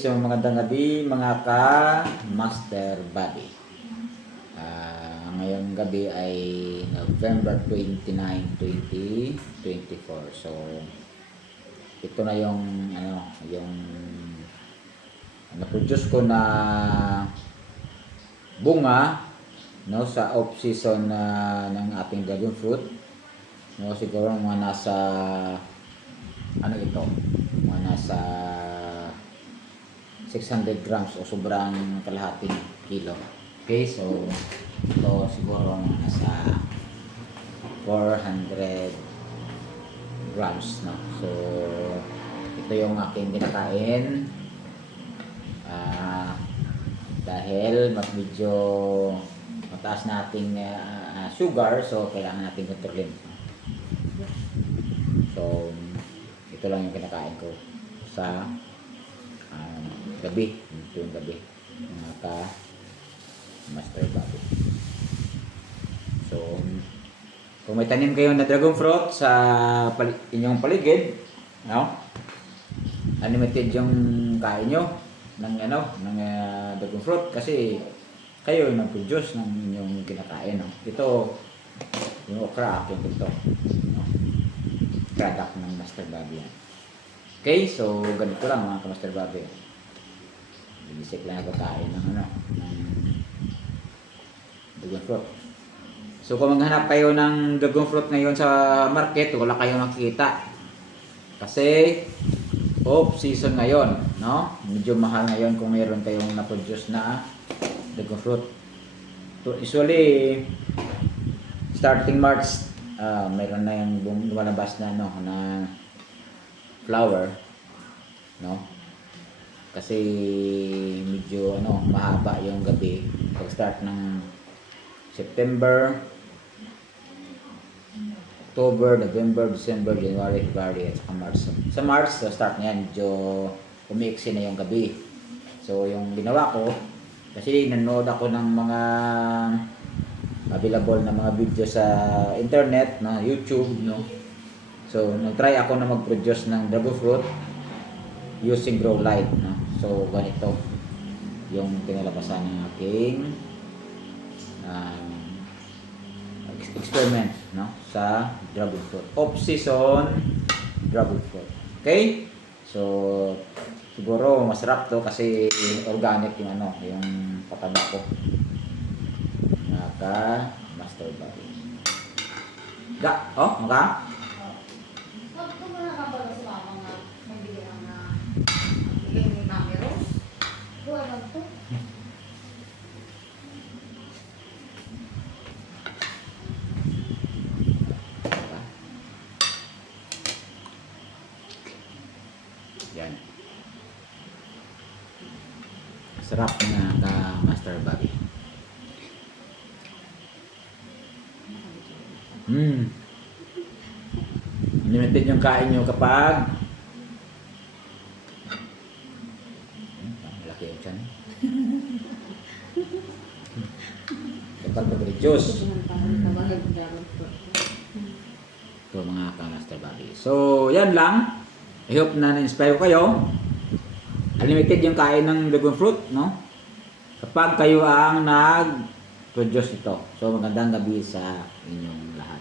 so magandang gabi mga ka-Master Buddy. Ngayong gabi ay November 29, 2024. So ito na yung yung na-produce ko na bunga sa off-season ng ating dragon fruit. Siguro mga nasa mga nasa 600 grams o sobrang kalahating kilo. Okay, so ito siguro nasa 400 grams, no? So ito yung aking kinakain dahil medyo mataas na ating sugar, so kailangan natin kontrolin. So ito lang yung kinakain ko sa gabi, ito yung gabi mga ka-Master Buddy. So kung may tanim kayo na dragon fruit sa inyong paligid, unlimited yung kain nyo ng dragon fruit kasi kayo yung nag-produce ng inyong kinakain. Ito yung okra, akin ito, product ng Master Buddy. Okay, so ganito lang mga ka-Master Buddy. Basic lang ako kain ng dragon fruit. So kung maghanap kayo ng dragon fruit ngayon sa market, wala kayong makikita. Kasi off season ngayon, no? Medyo mahal ngayon kung mayroon kayong na-produce na dragon fruit. So usually starting March, mayroon na yung lumalabas na na flower, no? Kasi medyo mahaba yung gabi pag start ng September, October, November, December, January, February at saka March. Sa March, start na yan, medyo umiiksi na yung gabi. So yung ginawa ko, kasi nanood ako ng mga available na mga video sa internet, na YouTube, no? So nag-try ako na mag-produce ng dragon fruit using grow light, no? So ganito yung kinalabasan ng aking experiment, no, sa dragon fruit, off season dragon fruit. Okay, so siguro masarap to kasi organic yung yung pataba ko mga Master Buddy. Maka yan. Sarap na ka-Master Buddy. Limited yung kain nyo kapag malaki yung tiyan. Kapag mag-reduce. Ito mga ka-Master Buddy. So yan lang. I hope na na-inspire kayo. Unlimited yung kain ng dragon fruit, no? Kapag kayo ang nag-produce ito. So magandang gabi sa inyong lahat.